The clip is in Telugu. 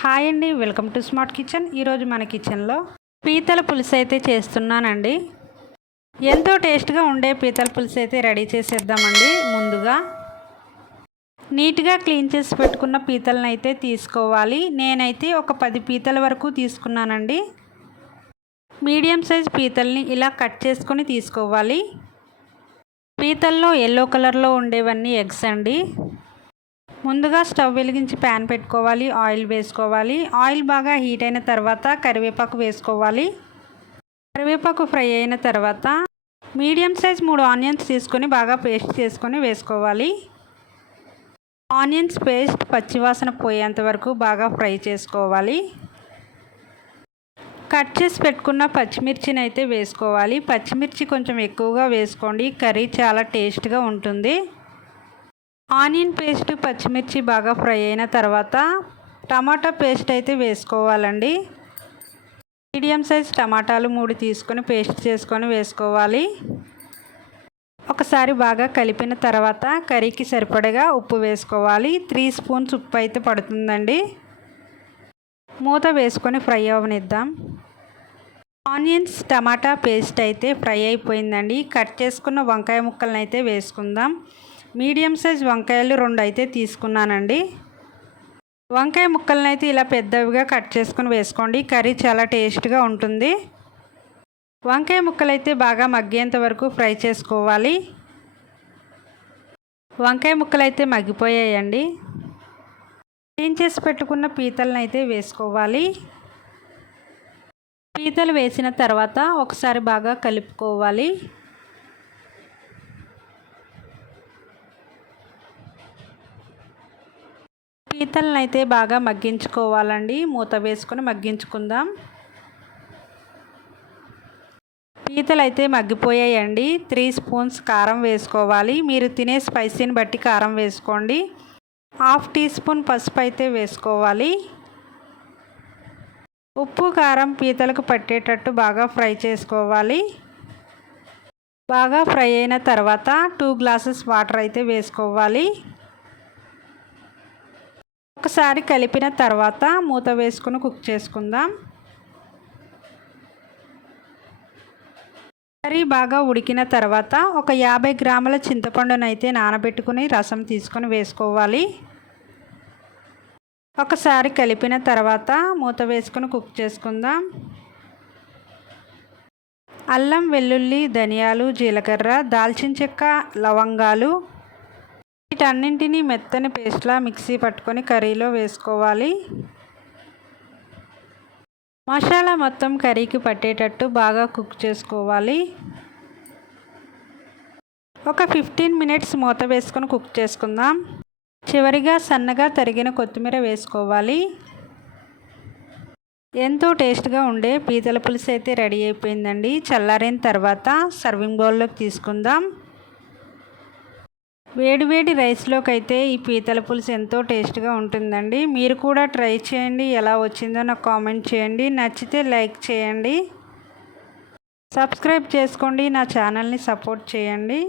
హాయ్ అండి వెల్కమ్ టు స్మార్ట్ కిచెన్. ఈరోజు మన కిచెన్లో పీతల పులుసు అయితే చేస్తున్నానండి. ఎంతో టేస్ట్గా ఉండే పీతల పులుసు అయితే రెడీ చేసేద్దామండి ముందుగా. నీట్గా క్లీన్ చేసి పెట్టుకున్న పీతలను అయితే తీసుకోవాలి. నేనైతే ఒక పది పీతల వరకు తీసుకున్నానండి. మీడియం సైజ్ పీతల్ని ఇలా కట్ చేసుకొని తీసుకోవాలి. పీతల్లో ఎల్లో కలర్లో ఉండేవన్నీ ఎగ్స్ అండి. ముందుగా స్టవ్ వెలిగించి ప్యాన్ పెట్టుకోవాలి ఆయిల్ వేసుకోవాలి. ఆయిల్ బాగా హీట్ అయిన తర్వాత కరివేపాకు వేసుకోవాలి. కరివేపాకు ఫ్రై అయిన తర్వాత మీడియం సైజ్ మూడు ఆనియన్స్ తీసుకొని బాగా పేస్ట్ చేసుకొని వేసుకోవాలి. ఆనియన్స్ పేస్ట్ పచ్చివాసన పోయేంత వరకు బాగా ఫ్రై చేసుకోవాలి. కట్ చేసి పెట్టుకున్న పచ్చిమిర్చిని అయితే వేసుకోవాలి. పచ్చిమిర్చి కొంచెం ఎక్కువగా వేసుకోండి. కర్రీ చాలా టేస్ట్గా ఉంటుంది. ఆనియన్ పేస్ట్ పచ్చిమిర్చి బాగా ఫ్రై అయిన తర్వాత టమాటా పేస్ట్ అయితే వేసుకోవాలండి. మీడియం సైజ్ టమాటాలు మూడు తీసుకొని పేస్ట్ చేసుకొని వేసుకోవాలి. ఒకసారి బాగా కలిపిన తర్వాత కర్రీకి సరిపడగా ఉప్పు వేసుకోవాలి. త్రీ స్పూన్స్ ఉప్పు అయితే పడుతుందండి. మూత వేసుకొని ఫ్రై అవ్వనిద్దాం ఆనియన్స్ టమాటా పేస్ట్ అయితే ఫ్రై అయిపోయిందండి. కట్ చేసుకున్న వంకాయ ముక్కలను అయితే వేసుకుందాం. మీడియం సైజ్ వంకాయలు రెండు అయితే తీసుకున్నానండి. వంకాయ ముక్కలను అయితే ఇలా పెద్దవిగా కట్ చేసుకుని వేసుకోండి. కర్రీ చాలా టేస్ట్గా ఉంటుంది. వంకాయ ముక్కలు అయితే బాగా మగ్గేంత వరకు ఫ్రై చేసుకోవాలి. వంకాయ ముక్కలు అయితే మగ్గిపోయాయండి. క్లీన్ చేసి పెట్టుకున్న పీతలను అయితే వేసుకోవాలి. పీతలు వేసిన తర్వాత ఒకసారి బాగా కలుపుకోవాలి. పీతలను అయితే బాగా మగ్గించుకోవాలండి. మూత వేసుకొని మగ్గించుకుందాం. పీతలు అయితే మగ్గిపోయాయండి. త్రీ స్పూన్స్ కారం వేసుకోవాలి. మీరు తినే స్పైసీని బట్టి కారం వేసుకోండి. హాఫ్ టీ స్పూన్ పసుపు అయితే వేసుకోవాలి. ఉప్పు కారం పీతలకు పట్టేటట్టు బాగా ఫ్రై చేసుకోవాలి. బాగా ఫ్రై అయిన తర్వాత టూ గ్లాసెస్ వాటర్ అయితే వేసుకోవాలి. ఒకసారి కలిపిన తర్వాత మూత వేసుకుని కుక్ చేసుకుందాం. కర్రీ బాగా ఉడికిన తర్వాత ఒక యాభై గ్రాముల చింతపండునైతే నానబెట్టుకుని రసం తీసుకొని వేసుకోవాలి. ఒకసారి కలిపిన తర్వాత మూత వేసుకుని కుక్ చేసుకుందాం. అల్లం వెల్లుల్లి ధనియాలు జీలకర్ర దాల్చిన చెక్క లవంగాలు వీటన్నింటినీ మెత్తని పేస్ట్లా మిక్సీ పట్టుకొని కర్రీలో వేసుకోవాలి. మసాలా మొత్తం కర్రీకి పట్టేటట్టు బాగా కుక్ చేసుకోవాలి. ఒక ఫిఫ్టీన్ మినిట్స్ మూత వేసుకొని కుక్ చేసుకుందాం. చివరిగా సన్నగా తరిగిన కొత్తిమీర వేసుకోవాలి. ఎంతో టేస్ట్గా ఉండే పీతల పులుసు అయితే రెడీ అయిపోయిందండి. చల్లారిన తర్వాత సర్వింగ్ బౌల్లోకి తీసుకుందాం. వేడివేడి రైస్లోకి అయితే ఈ పీతల పులుసు ఎంతో టేస్ట్గా ఉంటుందండి. మీరు కూడా ట్రై చేయండి. ఎలా వచ్చిందో నాకు కామెంట్ చేయండి. నచ్చితే లైక్ చేయండి. సబ్స్క్రైబ్ చేసుకోండి. నా ఛానల్ని సపోర్ట్ చేయండి.